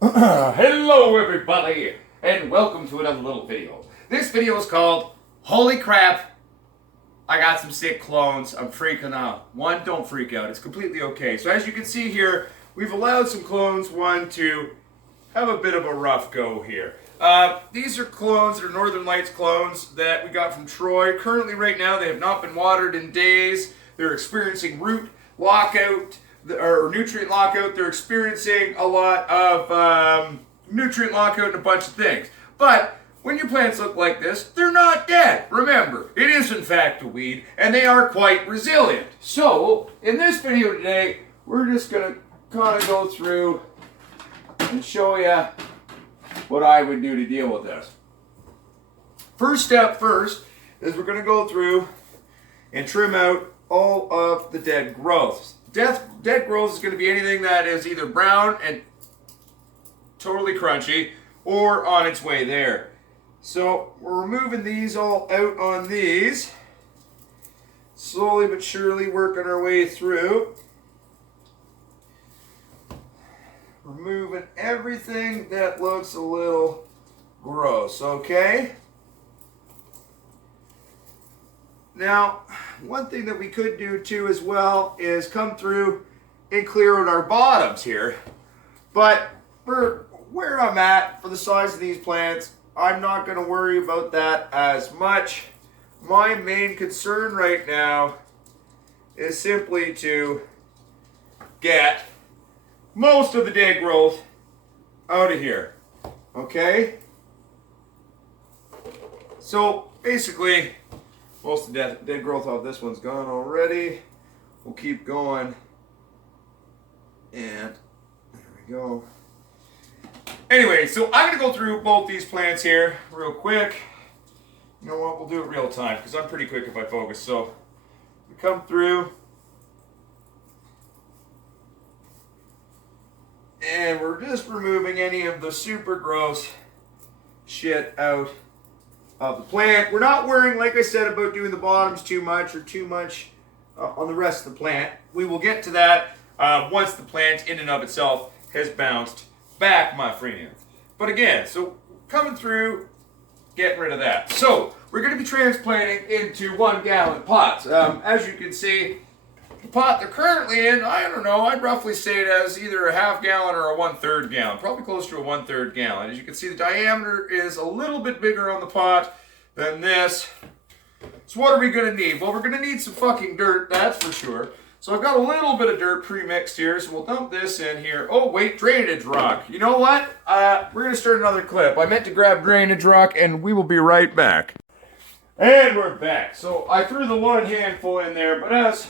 Hello everybody, and welcome to another little video. This video is called Holy Crap, I Got Some Sick Clones, I'm Freaking Out. One, don't freak out, it's completely okay. So as you can see here, we've allowed some clones, one, to have a bit of a rough go here. These are clones, they're Northern Lights clones that we got from Troy. Currently right now they have not been watered in days. They're experiencing root lockout, or nutrient lockout. They're experiencing a lot of nutrient lockout and a bunch of things. But when your plants look like this, they're not dead. Remember, it is in fact a weed, and they are quite resilient. So, in this video today, we're just going to kind of go through and show you what I would do to deal with this. First step first is we're going to go through and trim out all of the dead growths. Dead growth is going to be anything that is either brown and totally crunchy or on its way there. So we're removing these all out on these. Slowly but surely working our way through. Removing everything that looks a little gross, okay? Now, one thing that we could do too as well is come through and clear out our bottoms here. But for where I'm at, for the size of these plants, I'm not going to worry about that as much. My main concern right now is simply to get most of the dead growth out of here, okay? So basically, most of the dead growth of this one's gone already. We'll keep going, and there we go. Anyway, so I'm going to go through both these plants here real quick. You know what, we'll do it real time, because I'm pretty quick if I focus. So, we come through, and we're just removing any of the super gross shit out of the plant. We're not worrying, like I said, about doing the bottoms too much or too much on the rest of the plant. We will get to that once the plant in and of itself has bounced back, my friends. But again, so coming through, getting rid of that. So we're going to be transplanting into 1 gallon pots. As you can see, the pot they're currently in, I don't know, I'd roughly say it as either a ½ gallon or a 1/3 gallon. Probably close to a 1/3 gallon. As you can see, the diameter is a little bit bigger on the pot than this. So what are we going to need? Well, we're going to need some fucking dirt, that's for sure. So I've got a little bit of dirt pre-mixed here, so we'll dump this in here. Oh, wait, drainage rock. You know what? We're going to start another clip. I meant to grab drainage rock, and we will be right back. And we're back. So I threw the 1 handful in there, but as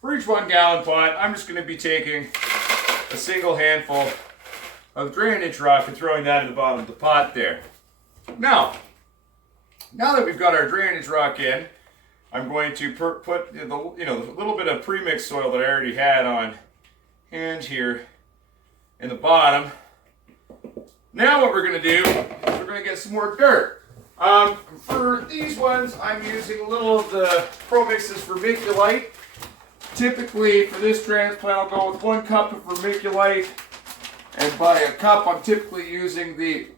for each 1 gallon pot, I'm just going to be taking a single handful of drainage rock and throwing that in the bottom of the pot there. Now that we've got our drainage rock in, I'm going to put the little bit of pre-mixed soil that I already had on hand here in the bottom. Now what we're going to do is we're going to get some more dirt. For these ones, I'm using a little of the Pro Mix's vermiculite. Typically, for this transplant, I'll go with 1 cup of vermiculite. And by a cup, I'm typically using the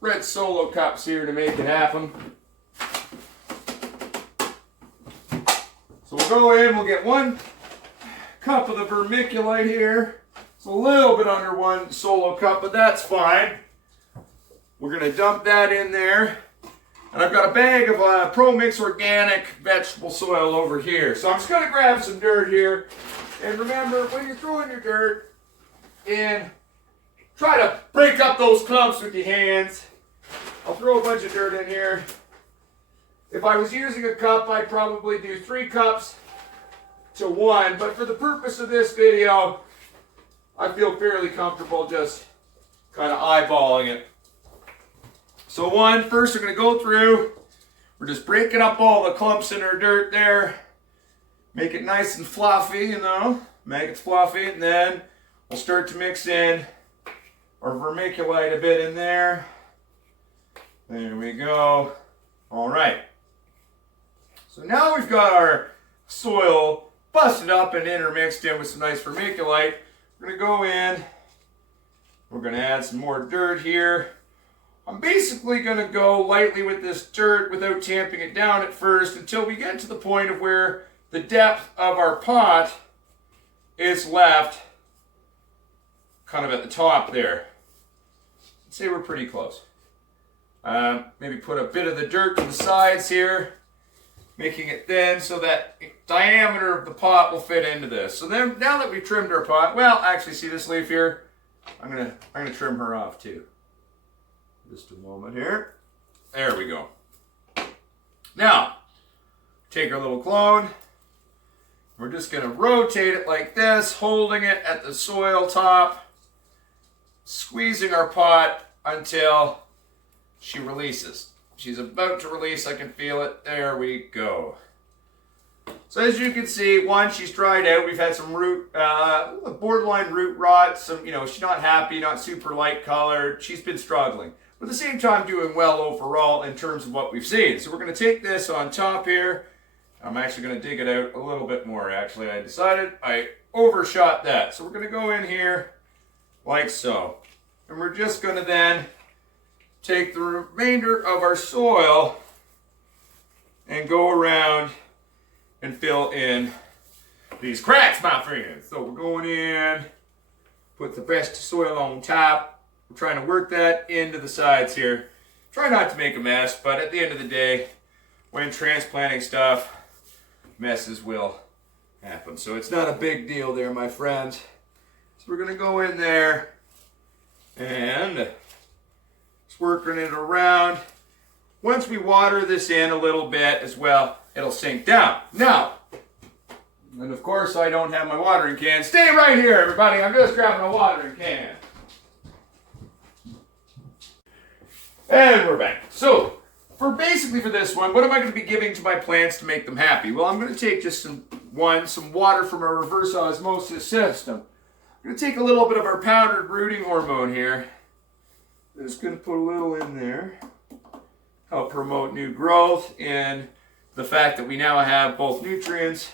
red Solo cups here to make it happen. So we'll go in, we'll get 1 cup of the vermiculite here. It's a little bit under 1 Solo cup, but that's fine. We're going to dump that in there. And I've got a bag of Pro Mix organic vegetable soil over here. So I'm just going to grab some dirt here. And remember, when you're throwing your dirt in, try to break up those clumps with your hands. I'll throw a bunch of dirt in here. If I was using a cup, I'd probably do 3 cups to 1. But for the purpose of this video, I feel fairly comfortable just kind of eyeballing it. So first we're going to go through, we're just breaking up all the clumps in our dirt there. Make it nice and fluffy, make it fluffy, and then we'll start to mix in our vermiculite a bit in there. There we go. All right. So now we've got our soil busted up and intermixed in with some nice vermiculite. We're going to go in We're going to add some more dirt here. I'm basically going to go lightly with this dirt without tamping it down at first until we get to the point of where the depth of our pot is left kind of at the top there. I'd say we're pretty close. Maybe put a bit of the dirt to the sides here, making it thin so that the diameter of the pot will fit into this. So then, now that we've trimmed our pot, well, actually, see this leaf here? I'm gonna trim her off too. Just a moment here. There we go. Now, take our little clone. We're just gonna rotate it like this, holding it at the soil top, squeezing our pot until she releases. She's about to release, I can feel it. There we go. So as you can see, one, she's dried out. We've had some root, borderline root rot. Some, she's not happy, not super light colored. She's been struggling. But at the same time, doing well overall in terms of what we've seen. So we're going to take this on top here. I'm actually going to dig it out a little bit more, actually. I decided I overshot that. So we're going to go in here like so. And we're just going to then take the remainder of our soil and go around and fill in these cracks, my friends. So we're going in, put the best soil on top. We're trying to work that into the sides here. Try not to make a mess, but at the end of the day, when transplanting stuff, messes will happen. So it's not a big deal there, my friends. So we're gonna go in there and just working it around. Once we water this in a little bit as well, it'll sink down. Now, and of course I don't have my watering can. Stay right here, everybody. I'm just grabbing a watering can. And we're back. So, for this one, what am I going to be giving to my plants to make them happy? Well, I'm going to take just some water from our reverse osmosis system. I'm going to take a little bit of our powdered rooting hormone here. Just going to put a little in there. Help promote new growth and the fact that we now have both nutrients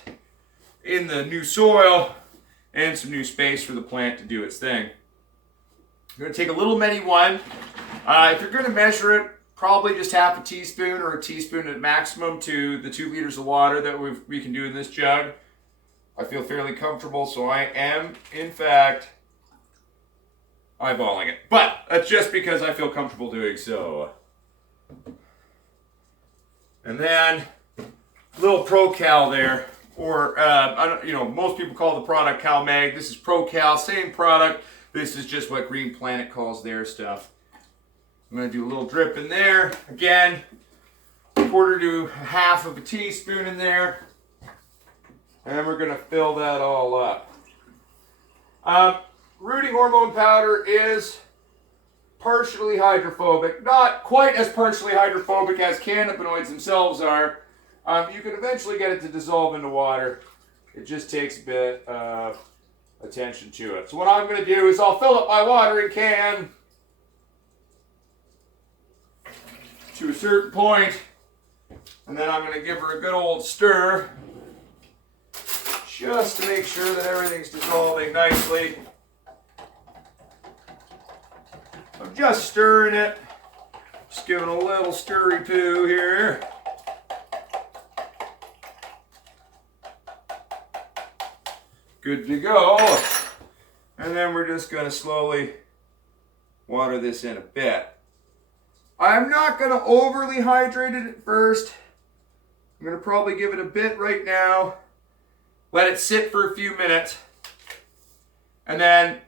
in the new soil and some new space for the plant to do its thing. I'm going to take a little mini one. If you're going to measure it, probably just half a teaspoon or a teaspoon at maximum to the 2 liters of water that we can do in this jug. I feel fairly comfortable, so I am, in fact, eyeballing it. But that's just because I feel comfortable doing so. And then a little Pro-Cal there, or most people call the product Cal-Mag. This is Pro-Cal, same product. This is just what Green Planet calls their stuff. I'm going to do a little drip in there. Again, 1/4 to 1/2 of a teaspoon in there. And we're going to fill that all up. Rooting hormone powder is partially hydrophobic. Not quite as partially hydrophobic as cannabinoids themselves are. You can eventually get it to dissolve into water. It just takes a bit of attention to it. So what I'm going to do is I'll fill up my watering can to a certain point, and then I'm going to give her a good old stir just to make sure that everything's dissolving nicely. I'm just stirring it, just giving a little stirry poo here. Good to go. And then we're just going to slowly water this in a bit. I'm not going to overly hydrate it at first. I'm going to probably give it a bit right now. Let it sit for a few minutes. And then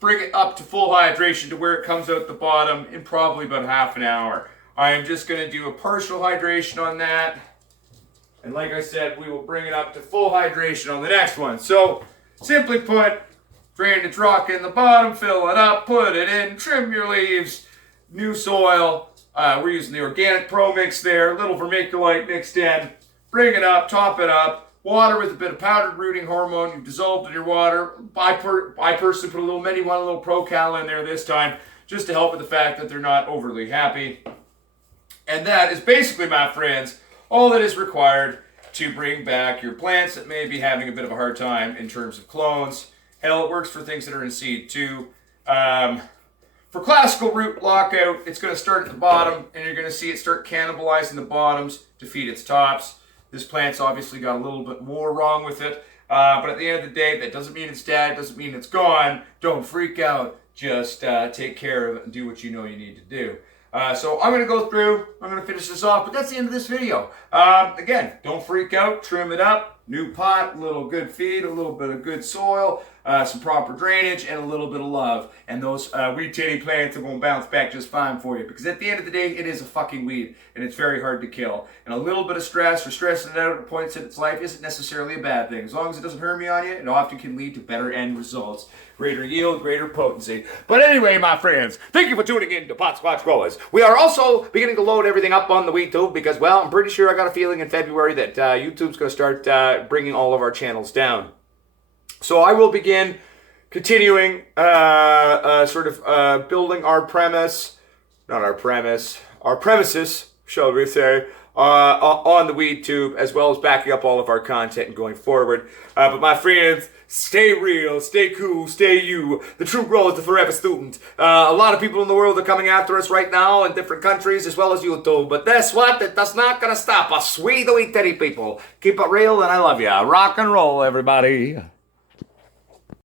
bring it up to full hydration to where it comes out the bottom in probably about 1/2 hour. I am just going to do a partial hydration on that. And like I said, we will bring it up to full hydration on the next one. So, simply put, drain the rock in the bottom, fill it up, put it in, trim your leaves, new soil. We're using the organic pro mix there, a little vermiculite mixed in. Bring it up, top it up, water with a bit of powdered rooting hormone you've dissolved in your water. I personally put a little mini one, a little Pro-Cal in there this time, just to help with the fact that they're not overly happy. And that is basically, my friends, all that is required to bring back your plants that may be having a bit of a hard time in terms of clones. Hell, it works for things that are in seed too. For classical root lockout, it's going to start at the bottom, and you're going to see it start cannibalizing the bottoms to feed its tops. This plant's obviously got a little bit more wrong with it, but at the end of the day, that doesn't mean it's dead, doesn't mean it's gone. Don't freak out. Just take care of it and do what you know you need to do. So I'm going to go through, I'm going to finish this off, but that's the end of this video. Again, don't freak out, trim it up, new pot, a little good feed, a little bit of good soil, some proper drainage, and a little bit of love. And those weed titty plants are going to bounce back just fine for you, because at the end of the day, it is a fucking weed, and it's very hard to kill. And a little bit of stress or stressing it out at points in its life isn't necessarily a bad thing. As long as it doesn't hurt me on you, it often can lead to better end results. Greater yield, greater potency. But anyway, my friends, thank you for tuning in to Potsquatch Growers. We are also beginning to load everything up on the YouTube because, well, I'm pretty sure I got a feeling in February that YouTube's going to start bringing all of our channels down. So I will begin continuing building our premises, shall we say, on the weed tube, as well as backing up all of our content and going forward. But my friends, stay real, stay cool, stay you. The true grower is the forever student. A lot of people in the world are coming after us right now in different countries as well as YouTube. But guess what? It does not gonna stop us. We the wee teddy people. Keep it real and I love ya. Rock and roll, everybody.